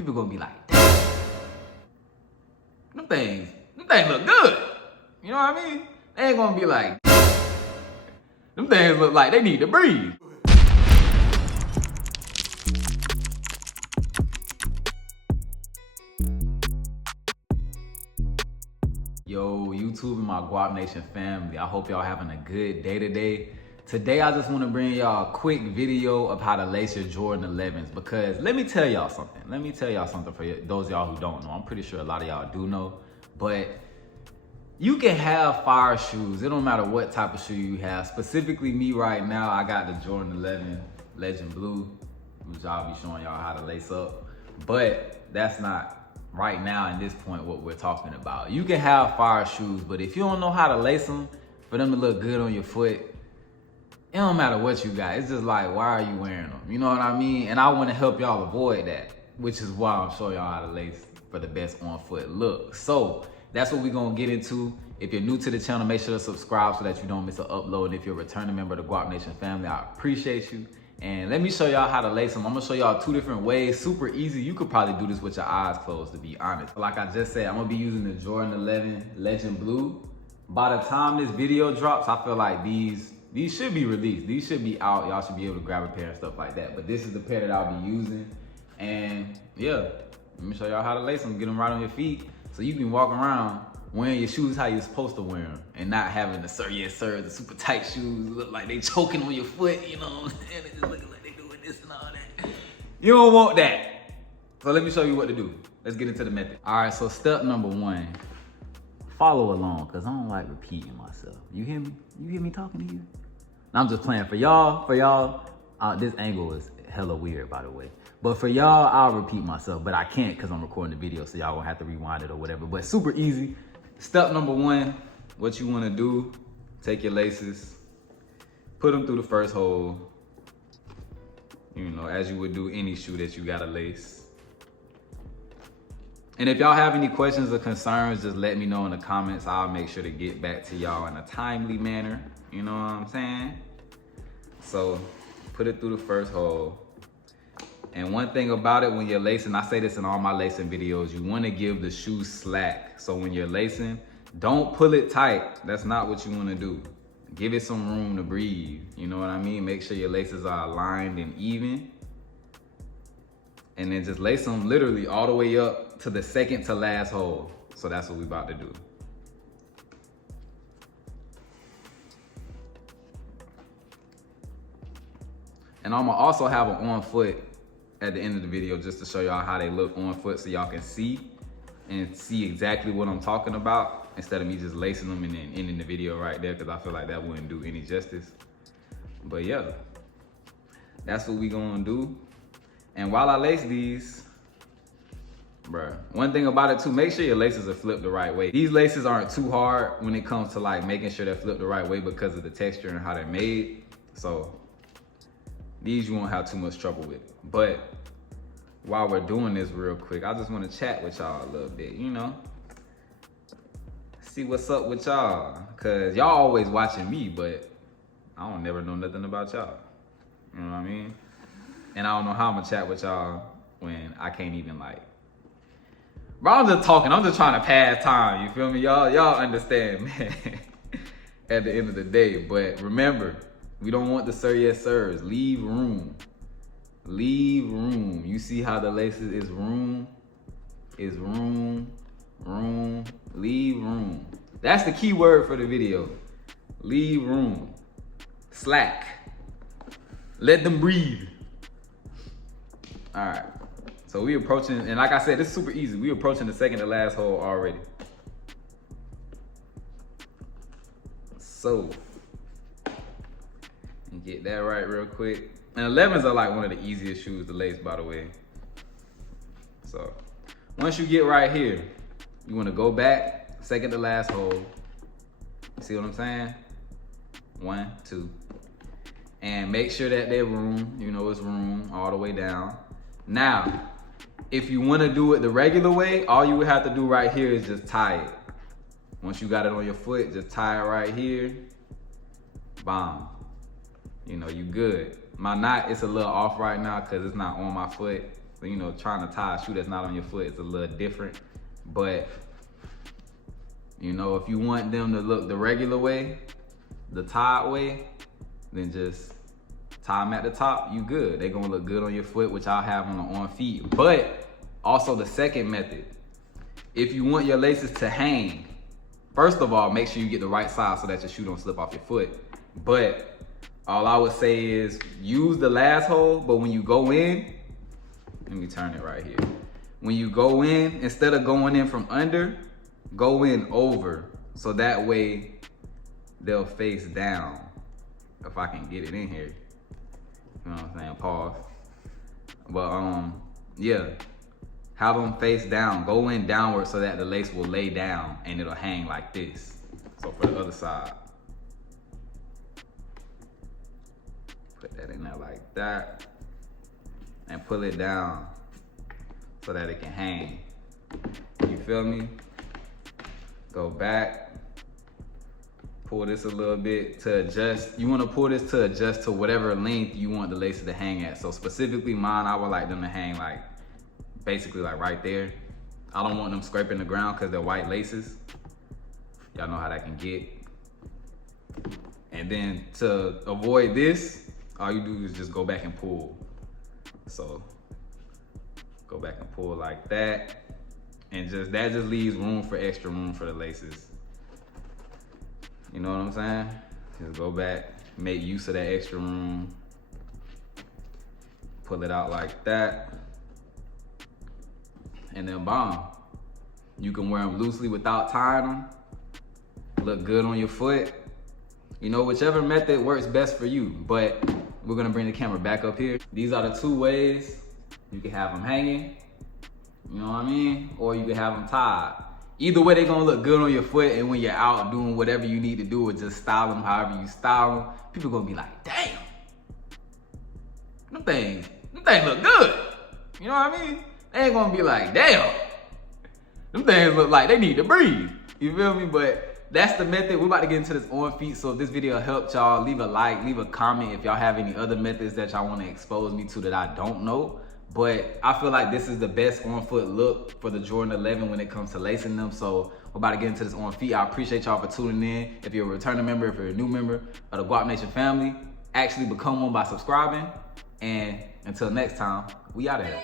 people gonna be like, them things look good. You know what I mean? They ain't gonna be like, them things look like they need to breathe. Yo, YouTube and my Guap Nation family, I hope y'all having a good day today. Today, I just want to bring y'all a quick video of how to lace your Jordan 11s, because let me tell y'all something. For those of y'all who don't know. I'm pretty sure a lot of y'all do know, but you can have fire shoes. It don't matter what type of shoe you have. Specifically me right now, I got the Jordan 11 Legend Blue, which I'll be showing y'all how to lace up, but that's not right now in this point what we're talking about. You can have fire shoes, but if you don't know how to lace them for them to look good on your foot, it don't matter what you got. It's just like, why are you wearing them? You know what I mean? And I want to help y'all avoid that, which is why I'm showing y'all how to lace for the best on foot look. So that's what we're gonna get into. If you're new to the channel, make sure to subscribe so that you don't miss an upload. And if you're a returning member of the Guap Nation family, I appreciate you. And let me show y'all how to lace them. I'm gonna show y'all 2 different ways, super easy. You could probably do this with your eyes closed, to be honest. Like I just said, I'm gonna be using the Jordan 11 Legend Blue. By the time this video drops, I feel like these should be released. These should be out. Y'all should be able to grab a pair and stuff like that. But this is the pair that I'll be using. And yeah, let me show y'all how to lace them, get them right on your feet, so you can walk around wearing your shoes how you're supposed to wear them, and not having the the super tight shoes look like they choking on your foot, you know what I'm saying? It just looking like they doing this and all that. You don't want that. So let me show you what to do. Let's get into the method. All right, so step number 1, follow along, because I don't like repeating myself. You hear me? You hear me talking to you? I'm just playing. For y'all, this angle is hella weird, by the way. But for y'all, I'll repeat myself, but I can't because I'm recording the video, so y'all won't have to rewind it or whatever. But super easy. Step number 1, what you want to do, take your laces, put them through the first hole, you know, as you would do any shoe that you got to lace. And if y'all have any questions or concerns, just let me know in the comments. I'll make sure to get back to y'all in a timely manner. You know what I'm saying? So put it through the first hole. And one thing about it when you're lacing, I say this in all my lacing videos, you want to give the shoe slack. So when you're lacing, don't pull it tight. That's not what you want to do. Give it some room to breathe. You know what I mean? Make sure your laces are aligned and even. And then just lace them literally all the way up to the second to last hole. So that's what we about to do. And I'm gonna also have an on foot at the end of the video just to show y'all how they look on foot, so y'all can see exactly what I'm talking about, instead of me just lacing them and then ending the video right there, because I feel like that wouldn't do any justice. But yeah, that's what we gonna do. And while I lace these, bruh, one thing about it too, make sure your laces are flipped the right way. These laces aren't too hard when it comes to like making sure they're flipped the right way because of the texture and how they're made. So these you won't have too much trouble with. But while we're doing this real quick, I just want to chat with y'all a little bit, you know? See what's up with y'all. Cause y'all always watching me, but I don't never know nothing about y'all. You know what I mean? And I don't know how I'm gonna chat with y'all when I can't even like, bro, I'm just talking, I'm just trying to pass time, you feel me? Y'all understand, man, at the end of the day. But remember, we don't want the sir yes sirs. Leave room. Leave room. You see how the laces is room, room. Leave room. That's the key word for the video. Leave room. Slack. Let them breathe. All right. So we approaching, and like I said, it's super easy. We approaching the second to last hole already. So get that right real quick. And 11s are like one of the easiest shoes to lace, by the way. So once you get right here, you want to go back, second to last hole. See what I'm saying? 1, 2. And make sure that there's room, you know, it's room all the way down. Now, if you want to do it the regular way, all you would have to do right here is just tie it. Once you got it on your foot, just tie it right here. Bomb. You know, you good. My knot is a little off right now because it's not on my foot. So, you know, trying to tie a shoe that's not on your foot is a little different. But, you know, if you want them to look the regular way, the tied way, then just tie them at the top, you good. They're gonna look good on your foot, which I'll have on the on feet. But also the second method, if you want your laces to hang, first of all, make sure you get the right size so that your shoe don't slip off your foot. But all I would say is use the last hole, but when you go in, let me turn it right here. When you go in, instead of going in from under, go in over. So that way they'll face down. If I can get it in here. You know what I'm saying? Pause. But yeah. Have them face down. Go in downward so that the lace will lay down and it'll hang like this. So for the other side. Put that in there like that. And pull it down so that it can hang. You feel me? Go back. Pull this a little bit to adjust. You want to pull this to adjust to whatever length you want the laces to hang at. So specifically mine, I would like them to hang like, basically like right there. I don't want them scraping the ground because they're white laces. Y'all know how that can get. And then to avoid this, all you do is just go back and pull. So go back and pull like that. And that just leaves room for extra room for the laces. You know what I'm saying? Just go back, make use of that extra room. Pull it out like that. And then bomb. You can wear them loosely without tying them. Look good on your foot. You know, whichever method works best for you. But we're gonna bring the camera back up here. These are the two ways. You can have them hanging, you know what I mean? Or you can have them tied. Either way, they're gonna look good on your foot, and when you're out doing whatever you need to do, or just style them however you style them, people gonna be like, damn, them things look good. You know what I mean? They ain't gonna be like, damn, them things look like they need to breathe. You feel me? But that's the method. We're about to get into this on feet. So if this video helped y'all, leave a like, leave a comment if y'all have any other methods that y'all wanna expose me to that I don't know. But I feel like this is the best on foot look for the Jordan 11 when it comes to lacing them. So we're about to get into this on feet. I appreciate y'all for tuning in. If you're a returning member, if you're a new member of the Guap Nation family, actually become one by subscribing. And until next time, we out of here.